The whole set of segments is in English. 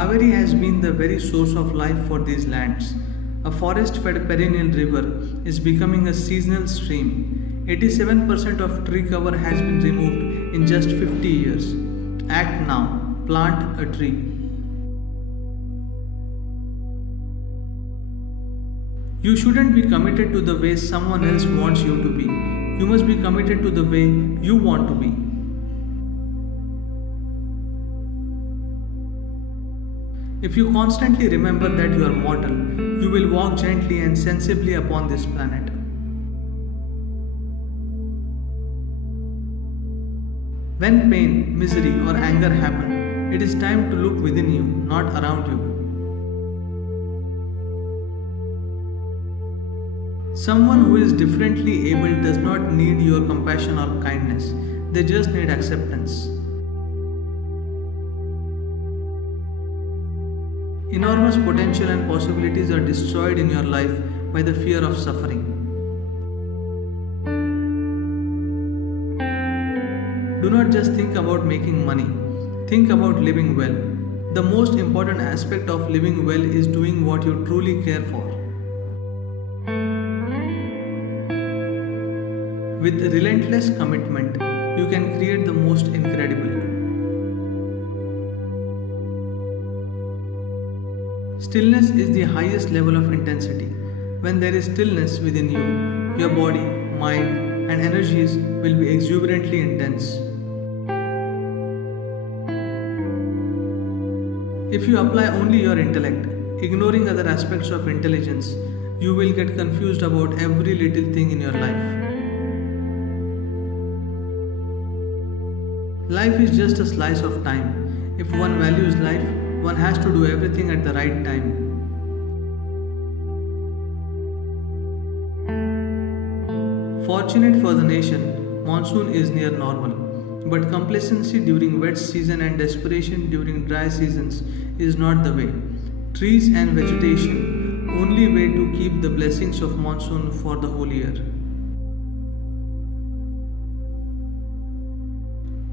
Kaveri has been the very source of life for these lands. A forest fed perennial river is becoming a seasonal stream. 87% of tree cover has been removed in just 50 years. Act now, plant a tree. You shouldn't be committed to the way someone else wants you to be. You must be committed to the way you want to be. If you constantly remember that you are mortal, you will walk gently and sensibly upon this planet. When pain, misery, or anger happen, it is time to look within you, not around you. Someone who is differently able does not need your compassion or kindness, they just need acceptance. Enormous potential and possibilities are destroyed in your life by the fear of suffering. Do not just think about making money, think about living well. The most important aspect of living well is doing what you truly care for. With relentless commitment, you can create the most incredible. Stillness is the highest level of intensity. When there is stillness within you, your body, mind, and energies will be exuberantly intense. If you apply only your intellect, ignoring other aspects of intelligence, you will get confused about every little thing in your life. Life is just a slice of time. If one values life, one has to do everything at the right time. Fortunate for the nation, monsoon is near normal. But complacency during wet season and desperation during dry seasons is not the way. Trees and vegetation, only way to keep the blessings of monsoon for the whole year.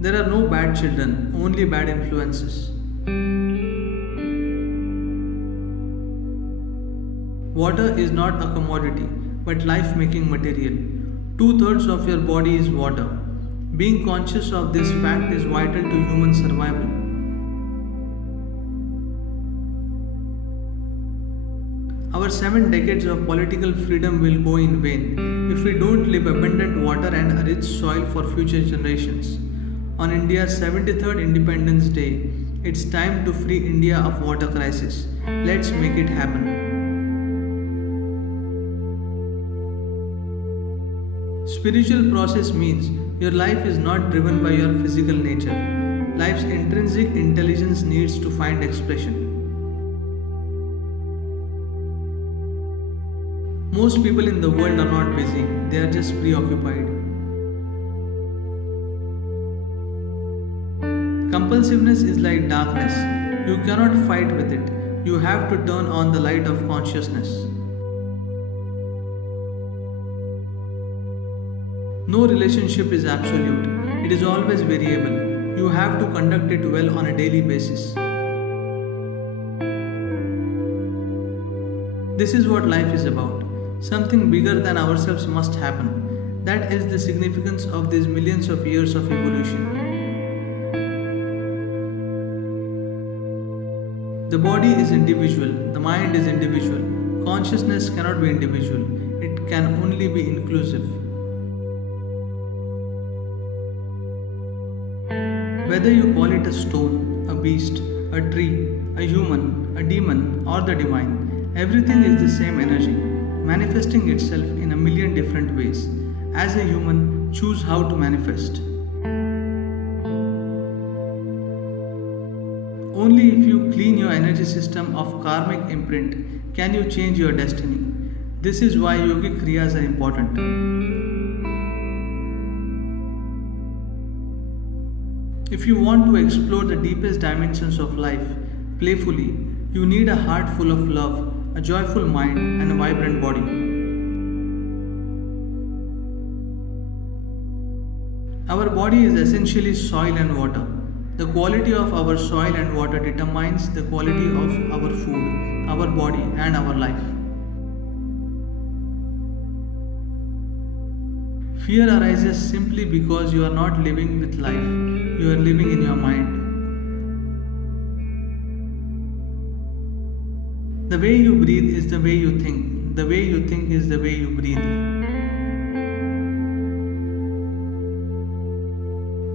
There are no bad children, only bad influences. Water is not a commodity, but life making material. 2/3 of your body is water. Being conscious of this fact is vital to human survival. Our 7 decades of political freedom will go in vain if we don't leave abundant water and a rich soil for future generations. On India's 73rd Independence Day, it's time to free India of water crisis. Let's make it happen. Spiritual process means your life is not driven by your physical nature. Life's intrinsic intelligence needs to find expression. Most people in the world are not busy, they are just preoccupied. Compulsiveness is like darkness. You cannot fight with it. You have to turn on the light of consciousness. No relationship is absolute. It is always variable. You have to conduct it well on a daily basis. This is what life is about. Something bigger than ourselves must happen. That is the significance of these millions of years of evolution. The body is individual, the mind is individual. Consciousness cannot be individual, it can only be inclusive. Whether you call it a stone, a beast, a tree, a human, a demon, or the divine, everything is the same energy, manifesting itself in a million different ways. As a human, choose how to manifest. Only if you clean your energy system of karmic imprint can you change your destiny. This is why yogic kriyas are important. If you want to explore the deepest dimensions of life playfully, you need a heart full of love, a joyful mind, and a vibrant body. Our body is essentially soil and water. The quality of our soil and water determines the quality of our food, our body, and our life. Fear arises simply because you are not living with life, you are living in your mind. The way you breathe is the way you think, the way you think is the way you breathe.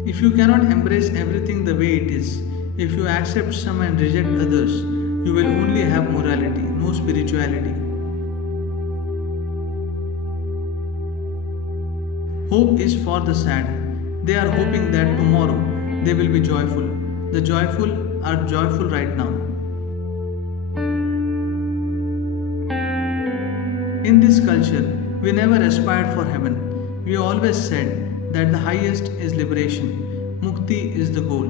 If you cannot embrace everything the way it is, if you accept some and reject others, you will only have morality, no spirituality. Hope is for the sad. They are hoping that tomorrow they will be joyful. The joyful are joyful right now. In this culture, we never aspired for heaven. We always said that the highest is liberation. Mukti is the goal.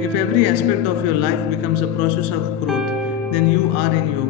If every aspect of your life becomes a process of growth, then you are in yoga.